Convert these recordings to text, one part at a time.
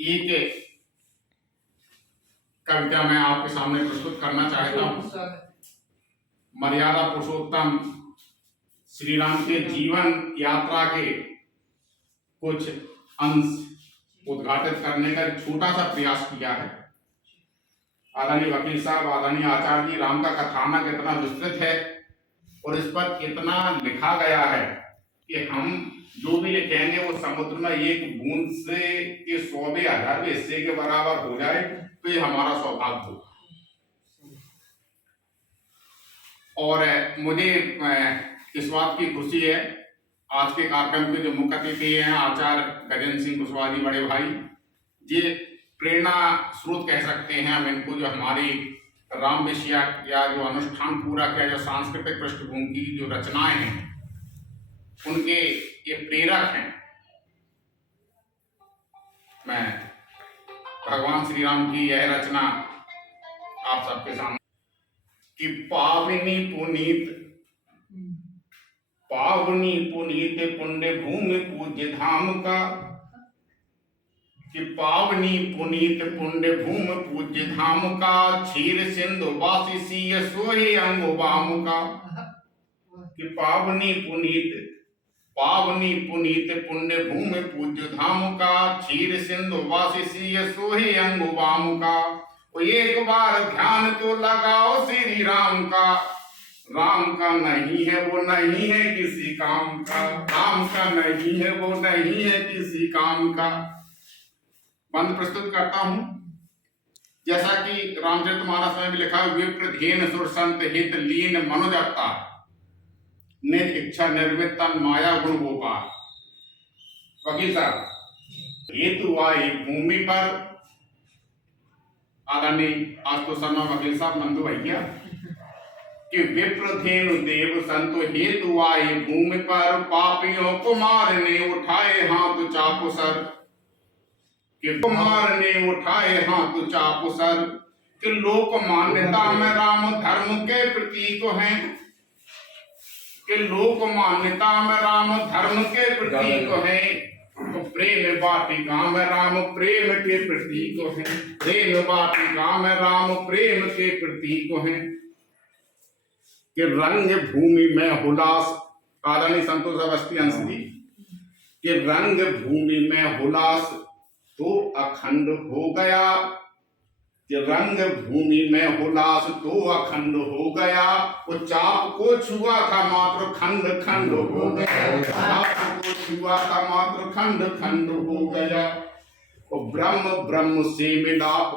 एक कविता मैं आपके सामने प्रस्तुत करना चाहता हूँ। मर्यादा पुरुषोत्तम श्री राम के जीवन यात्रा के कुछ अंश उद्घाटित करने का छोटा सा प्रयास किया है। आदरणीय वकील साहब, आदरणीय आचार्य जी, राम का कथानक इतना विस्तृत है और इस पर इतना लिखा गया है कि हम जो भी लिखेंगे वो समुद्र में एक बूंद से के 100,000 हिस्से के बराबर हो जाए तो ये हमारा सौभाग्य हो। और मुझे इस बात की खुशी है, आज के कार्यक्रम के जो मुख्य अतिथि हैं आचार्य गजेंद्र सिंह कुशवाहा जी, बड़े भाई, ये प्रेरणा स्रोत कह सकते हैं हम इनको, जो हमारी राम विषया या जो अनुष्ठान पूरा किया, जो सांस्कृतिक पृष्ठभूमि की जो रचनाएं हैं उनके ये प्रेरक हैं। मैं भगवान श्री राम की यह रचना आप सबके सामने कि पावनी पुनीत पुण्य भूमि पूज्य धाम का, कि पावनी पुनीत पुण्य भूमि पूज्य धाम का, क्षीर सिंधु वासी सीय सोहे अंग वाम का। कि पावनी पुनीत पुण्य भूमि पूज्य धाम का, क्षीर सिंधु वासी सीय सोहे अंग वाम का। एक बार ध्यान तो लगाओ श्री राम का, राम का नहीं है वो नहीं है किसी काम का, राम का नहीं है वो नहीं है किसी काम का। बंद प्रस्तुत करता हूं। जैसा कि रामचरितमानस में भी लिखा है, विप्रधेन सुर संत हित लीन मनुजता, निज इच्छा निर्मित तन माया गुण गोपाल। वकील साहब, हेतु आए भूमि पर, आदरणीय आशुतोष शर्मा वकील साहब, नंदू भैया, कि विप्रधेनु देव संतो हेतु आए भूमि पर, पापियों कुमार ने उठाए हाथ चापू सर। कि कुमार ने उठाए हाथ चापू सर, कि लोक मान्यता में राम धर्म के प्रतीक हैं, कि लोक मान्यता में राम धर्म के प्रतीक हैं। तो प्रेम वाटिका में राम प्रेम के प्रतीक हैं, प्रेम वाटिका में राम प्रेम के प्रतीक हैं। कि रंग भूमि में हुलास, आदरणीय संतोष अवस्थी अंश जी, कि रंग भूमि में हुलास तो अखंड हो गया, कि रंग भूमि में हुलास तो अखंड हो गया। वो चाप को छुआ था मात्र खंड खंड हो गया, चाप को छुआ था मात्र खंड खंड हो गया। वो ब्रह्म से मिलाप,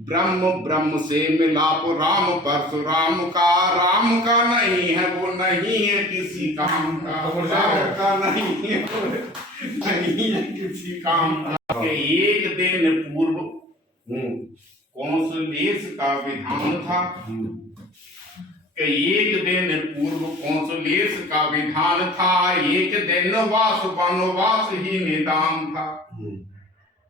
ब्रह्म से मिलाप राम परशुराम का, राम का नहीं है वो नहीं है किसी काम का, राम का नहीं है वो नहीं है किसी काम का। कि एक दिन पूर्व कौंसलेश का विधान था, कि एक दिन पूर्व कौंसलेश का विधान था, एक दिन वास वनवास ही निदान था।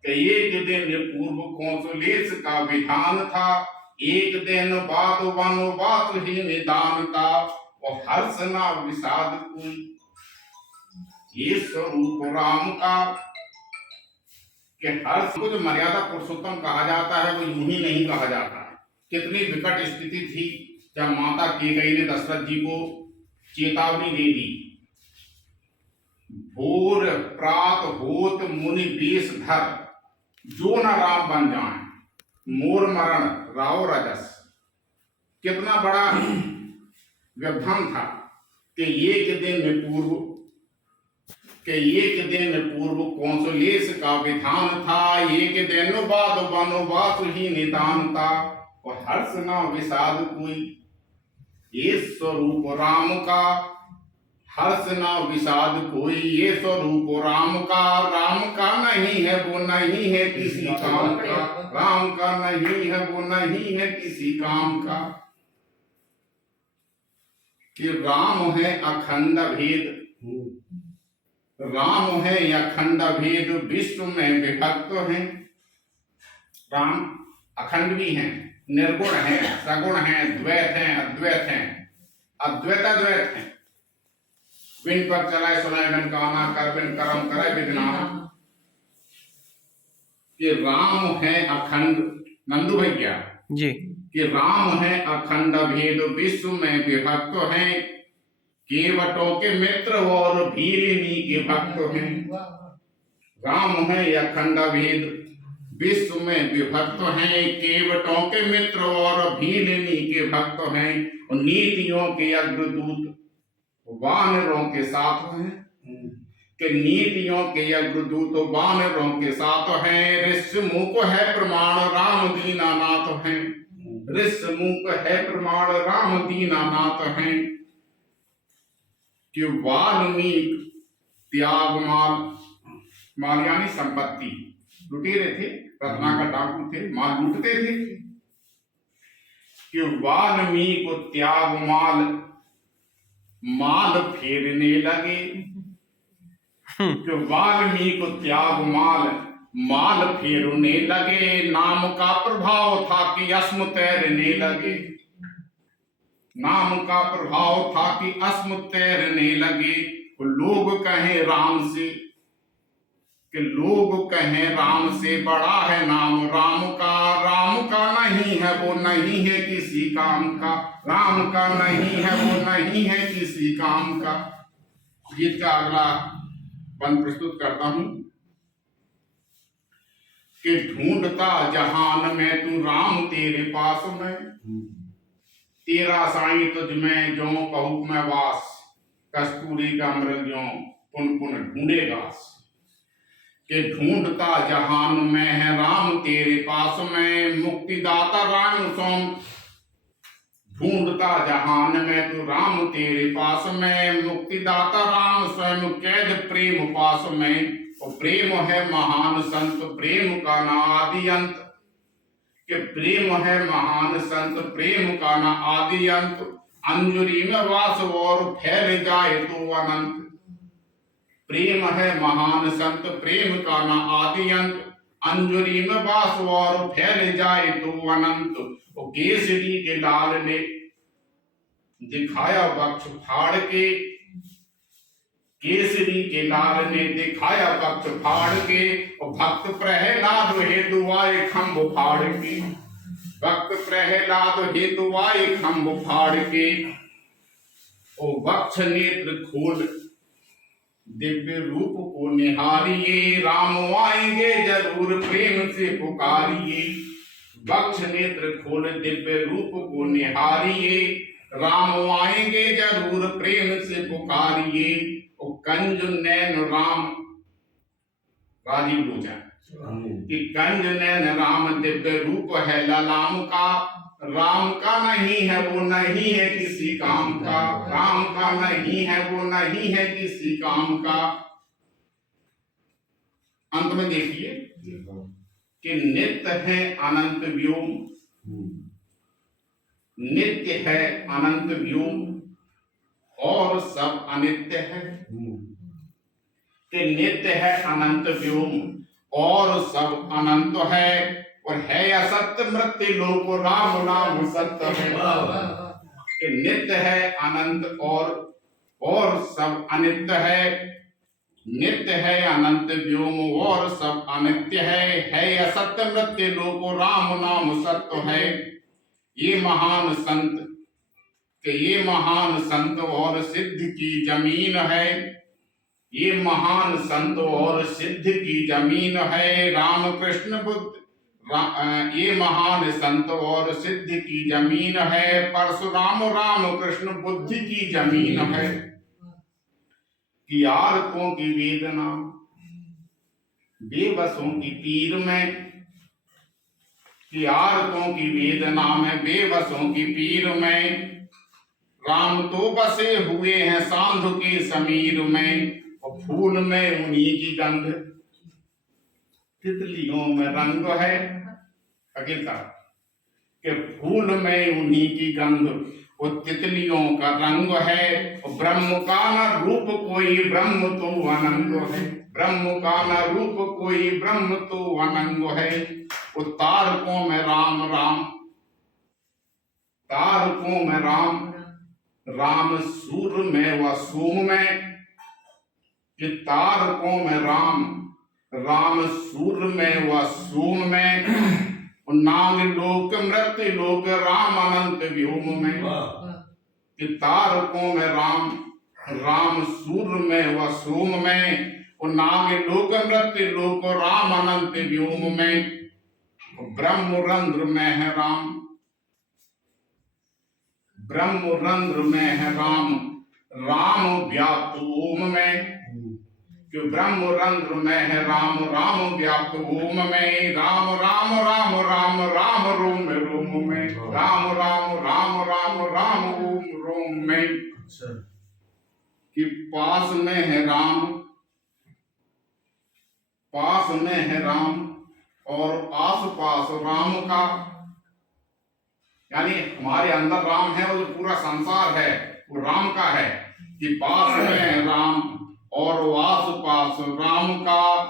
कि एक दिन पूर्व कौंसलेश का विधान था, एक दिन बाद वनवास ही निदान था। और हर्ष ना विषाद कोई ये स्वरूप राम का, कि हर्ष को जो मर्यादा पुरुषोत्तम कहा जाता है वो यूं ही नहीं कहा जाता है। कितनी विकट स्थिति थी जब माता कैकेयी ने दशरथ जी को चेतावनी दे दी, भोर प्रात होत मुनि वेश धर, जो न राम बन जाए मोर मरण राव रजस। कितना बड़ा व्यवधान था कि एक दिन पूर्व कौंसलेश का विधान था, एक दिन बाद वनवास ही निदान था। और हर्ष न विषाद कोई ये स्वरूप राम का, हर्ष न विषाद कोई ये स्वरूप राम का, राम का नहीं है वो नहीं है किसी काम का, राम का नहीं है वो नहीं है किसी काम का। कि राम है अखंड भेद, राम है अखंड भेद विश्व में विभक्त है। राम अखंड भी हैं, निर्गुण हैं, सगुण हैं, द्वैत हैं, अद्वैत हैं, अद्वैत अद्वैत हैं। बिन पर चलाए सुनाए बिन काना कर बिन कर्म करे विघ्नाना। कि राम है अखंड, नंदू भैया जी, कि राम है अखंड भेद विश्व में विभक्त हैं, केवटों के मित्र और भीलिनी के भक्त हैं। राम है अखंड भेद विश्व में विभक्त हैं, केवटों के मित्र और भीलिनी के भक्त हैं, और नीतियों के अग्रदूत वानरों के साथ हैं, कि नीतियों के अग्रदूत वानरों के साथ हैं। ऋषमुख है प्रमाण राम दीनानाथ हैं, ऋषमुख है प्रमाण राम दीनानाथ हैं। कि वाल्मीकि त्यागमाल, माल यानी संपत्ति, लुटेरे थे, रत्ना का डाकू थे, माल लूटते थे। कि वाल्मीकि त्यागमाल माल फेरने लगे, कि वाल्मीकि त्यागमाल माल फेरने लगे, नाम का प्रभाव था कि अस्म तैरने लगे, नाम का प्रभाव था कि अस्म तैरने लगे। लोग कहें राम से, कि लोग कहें राम से बड़ा है नाम राम का नहीं है वो नहीं है किसी काम का, राम का नहीं है वो नहीं है किसी काम का। गीत का अगला बंद प्रस्तुत करता हूं। कि ढूंढता जहान में तू राम तेरे पास में, तेरा साईं तुझ में जो कहूँ मैं वास, कस्तूरी का मृग जो पुन पुन ढूंढेगास। कि ढूंढता जहान में है राम तेरे पास में, मुक्तिदाता राम सोम। ढूंढता जहान में तू राम तेरे पास में, मुक्तिदाता राम स्वयं कैद प्रेम पास में। और प्रेम है महान संत प्रेम का ना आदि अंत, कि प्रेम है महान संत प्रेम का ना आदि अंत। अंजुरी में वास और फैल जाए तो अनंत, प्रेम है महान संत प्रेम का ना आदि अंत। अंजुरी में वास और फैल जाए तो अनंत। और केसरी के लाल ने दिखाया वक्ष फाड़ के, केसरी के लाल ने दिखाया वक्ष फाड़ के। और भक्त प्रहलाद हेतु आए खम्भ फाड़ के, भक्त प्रहलाद हेतु आए खम्भ फाड़ के। और वक्ष नेत्र खोल दिव्य रूप को निहारिए, राम आएंगे जरूर प्रेम से पुकारिए। वक्ष नेत्र खोल दिव्य रूप को निहारिए, राम आएंगे जरूर प्रेम से पुकारिए। और कंज नैन राम, राजीव लोचन, कि कंज नैन राम दिव्य रूप है ललाम का, राम का नहीं है वो नहीं है किसी काम का, राम का नहीं है वो नहीं है किसी काम का। अंत में देखिए कि नित्य है अनंत व्योम, नित्य है अनंत व्योम और सब अनित्य है। कि नित्य है अनंत व्योम और सब अनंत है, और है असत्य मृत्यु लोक राम नाम सत्य है। कि नित्य है अनंत और सब अनित्य है, नित्य है अनंत व्योम और सब अनित्य है असत्य मृत्यु लोक राम नाम सत्य है। ये महान संत, कि ये महान संत और सिद्ध की जमीन है, ये महान संत और सिद्ध की जमीन है। राम कृष्ण बुद्ध ये महान संत और सिद्ध की जमीन है, परशुराम राम कृष्ण बुद्धि की जमीन है। कि आरकों की वेदना बेबसों की पीर में, कि आरकों की वेदना में बेबसों की पीर में। राम तो बसे हुए हैं सांध के समीर में, और फूल में उन्हीं की गंध, तितलियों में रंग है। अगिल साहब, कि फूल में उन्हीं की गंध और तितलियों का रंग है। और ब्रह्म का न रूप कोई ब्रह्म तो अनंग है, ब्रह्म का न रूप कोई ब्रह्म तो अनंग है। और तारकों में राम राम, तारकों में राम राम सूर्य में व सोम में। कि तारकों में राम राम सूर्य में व सोम में, नाग लोक मृत्यु लोक राम अनंत व्योम में। कि तारकों में राम, राम सूर्य में व सोम में, नाग लोक मृत्यु लोक राम अनंत व्योम में। ब्रह्म रंध्र में है राम, ब्रह्म रंध्र में है राम, राम व्याप्त ओम में। जो ब्रह्म रंध्र में है राम, राम व्याप्त ओम में। राम राम राम राम राम रोम रोम में, राम राम राम राम राम ओम रोम में। कि पास में है राम, पास में है राम और आस पास राम का, यानी हमारे अंदर राम है और जो पूरा संसार है वो राम का है। कि पास में है राम और आस पास राम का,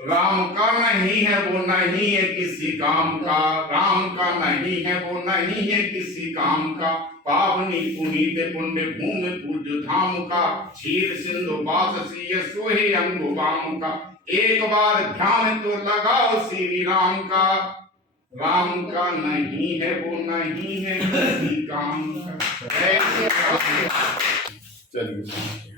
राम का नहीं है वो नहीं है किसी काम का, राम का नहीं है वो नहीं है किसी काम का। पावनी पुनीत पुण्य भूमि पूज धाम का, क्षीर सिंधु बास सिय सोहे अंगुबाम का। एक बार ध्यान तो लगाओ श्री राम का, राम का नहीं है वो नहीं है किसी काम का। चलिए।